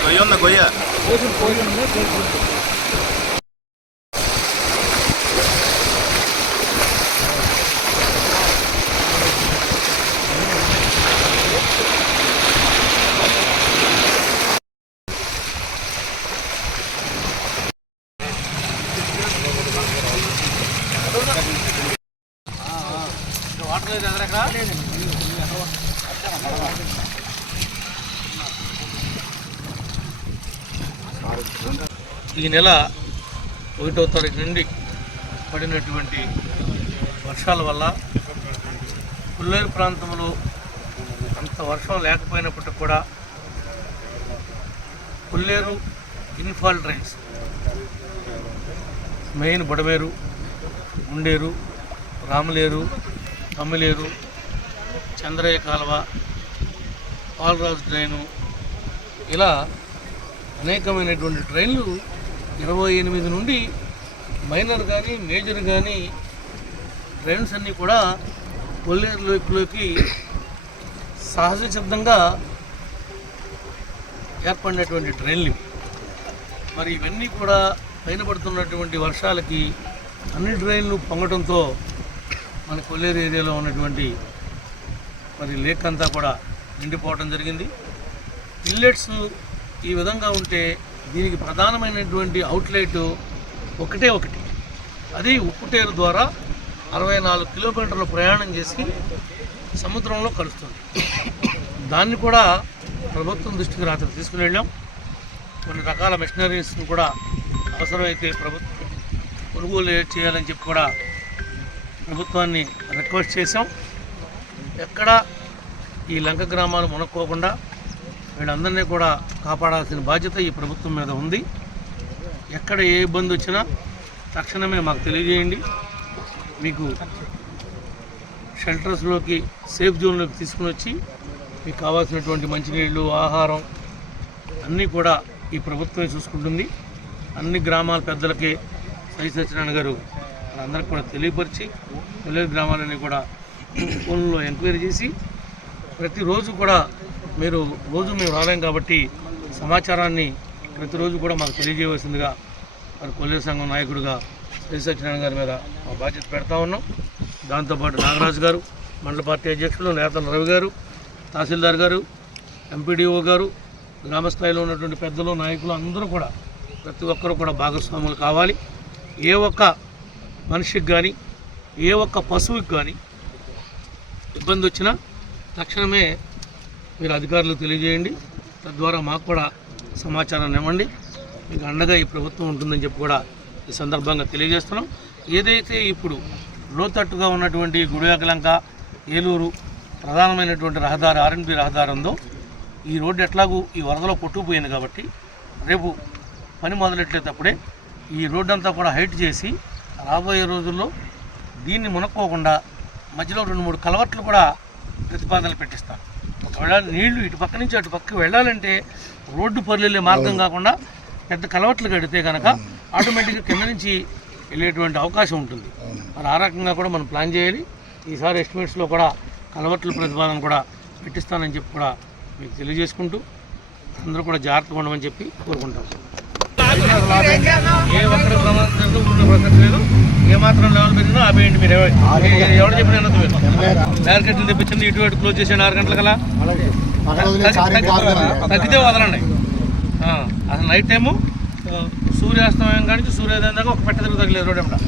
Goya onda goya. ఈ నెల 1వ తారీఖు నుండి పడినటువంటి వర్షాల వల్ల కొల్లేరు ప్రాంతంలో అంత వర్షం లేకపోయినప్పటికీ కూడా కొల్లేరు ఇన్ఫాల్ డ్రైన్స్ మెయిన్ బుడమేరు, గుండేరు, రామలేరు, తమ్మిలేరు, చంద్రయ్య కాలువ, పాలరాజు డ్రైను ఇలా అనేకమైనటువంటి డ్రైన్లు 28 నుండి మైనర్ కానీ మేజర్ కానీ డ్రైన్స్ అన్నీ కూడా కొల్లేరు లోకి సహజ సిద్ధంగా ఏర్పడినటువంటి డ్రైన్లు. మరి ఇవన్నీ కూడా పైన పడుతున్నటువంటి వర్షాలకి అన్ని డ్రైన్లు పొంగడంతో మన కొల్లేరు ఏరియాలో ఉన్నటువంటి మరి లేక్ అంతా కూడా నిండిపోవడం జరిగింది. ఇన్లెట్స్ ఈ విధంగా ఉంటే దీనికి ప్రధానమైనటువంటి అవుట్లెట్ ఒకటి, అది ఉప్పుటేరు ద్వారా 64 కిలోమీటర్లు ప్రయాణం చేసి సముద్రంలో కలుస్తుంది. దాన్ని కూడా ప్రభుత్వం దృష్టికి రాత్రి తీసుకుని వెళ్ళాం. కొన్ని రకాల మెషినరీస్ని కూడా అవసరమైతే ప్రభుత్వం కొనుగోలు చేయాలని చెప్పి కూడా ప్రభుత్వాన్ని రిక్వెస్ట్ చేశాం. ఎక్కడ ఈ లంక గ్రామాలు మునక్కోకుండా వీళ్ళందరినీ కూడా కాపాడాల్సిన బాధ్యత ఈ ప్రభుత్వం మీద ఉంది. ఎక్కడ ఏ ఇబ్బంది వచ్చినా తక్షణమే మాకు తెలియజేయండి. మీకు షెల్టర్స్లోకి, సేఫ్ జోన్లోకి తీసుకుని వచ్చి మీకు కావాల్సినటువంటి మంచినీళ్ళు, ఆహారం అన్నీ కూడా ఈ ప్రభుత్వమే చూసుకుంటుంది. అన్ని గ్రామాల పెద్దలకి సత్యనారాయణ గారు అందరికి కూడా తెలియపరిచి కొల్లేరు గ్రామాలన్నీ కూడా ఫోన్లో ఎంక్వైరీ చేసి ప్రతిరోజు కూడా మేము రాలేం కాబట్టి సమాచారాన్ని ప్రతిరోజు కూడా మాకు తెలియజేయవలసిందిగా మరి కొల్లేరు సంఘం నాయకుడిగా సత్యనారాయణ గారి మీద మా బాధ్యత పెడతా ఉన్నాం. దాంతోపాటు నాగరాజు గారు, మండల పార్టీ అధ్యక్షులు నేతల రవి గారు, తహసీల్దార్ గారు, ఎంపీడీఓ గారు, గ్రామస్థాయిలో ఉన్నటువంటి పెద్దలు, నాయకులు అందరూ కూడా ప్రతి ఒక్కరూ కూడా భాగస్వాములు కావాలి. ఏ ఒక్క మనిషికి కానీ ఏ ఒక్క పశువుకి కానీ ఇబ్బంది వచ్చినా తక్షణమే మీరు అధికారులు తెలియజేయండి. తద్వారా మాకు కూడా సమాచారాన్ని ఇవ్వండి. మీకు అండగా ఈ ప్రభుత్వం ఉంటుందని చెప్పి కూడా ఈ సందర్భంగా తెలియజేస్తున్నాం. ఏదైతే ఇప్పుడు లోతట్టుగా ఉన్నటువంటి గుడివాకలంక, ఏలూరు ప్రధానమైనటువంటి రహదారి, ఆర్ఎన్బి రహదారి ఉందో ఈ రోడ్డు ఎట్లాగూ ఈ వరదలో కొట్టుకుపోయింది కాబట్టి రేపు పని మొదలెట్టేటప్పుడే ఈ రోడ్డు అంతా కూడా హైట్ చేసి రాబోయే రోజుల్లో దీన్ని మునక్కోకుండా మధ్యలో 2-3 కలవట్లు కూడా ప్రతిపాదనలు పెట్టిస్తాను. ఒకవేళ నీళ్లు ఇటు పక్క నుంచి అటు పక్కకి వెళ్ళాలంటే రోడ్డు పర్లెళ్ళే మార్గం కాకుండా పెద్ద కలవట్లు కడితే కనుక ఆటోమేటిక్గా కింద నుంచి వెళ్ళేటువంటి అవకాశం ఉంటుంది. మరి ఆ రకంగా కూడా మనం ప్లాన్ చేయాలి. ఈసారి ఎస్టిమేట్స్లో కూడా కలవట్ల ప్రతిపాదన కూడా పెట్టిస్తానని చెప్పి కూడా మీకు తెలియజేసుకుంటూ అందరూ కూడా జాగ్రత్తగా ఉండమని చెప్పి కోరుకుంటాం. ఏ ఒక్కరి ప్రమాదం ఉన్న ప్రసక్తి లేదు. ఏమాత్రం లెవెల్ పెరిగినా ఆపేయండి. మీరు ఎవరు చెప్పిన బ్యారికేట్లు తెప్పించండి. ఇటు క్లోజ్ చేసేయండి 6 గంటల కల్లా. తగ్గితే వదలండి. అసలు నైట్ టైము సూర్యాస్తమయం కానీ సూర్యోదయం దాకా ఒక పెట్ట తిరుగు తగ్గలేదు రోడ్డు.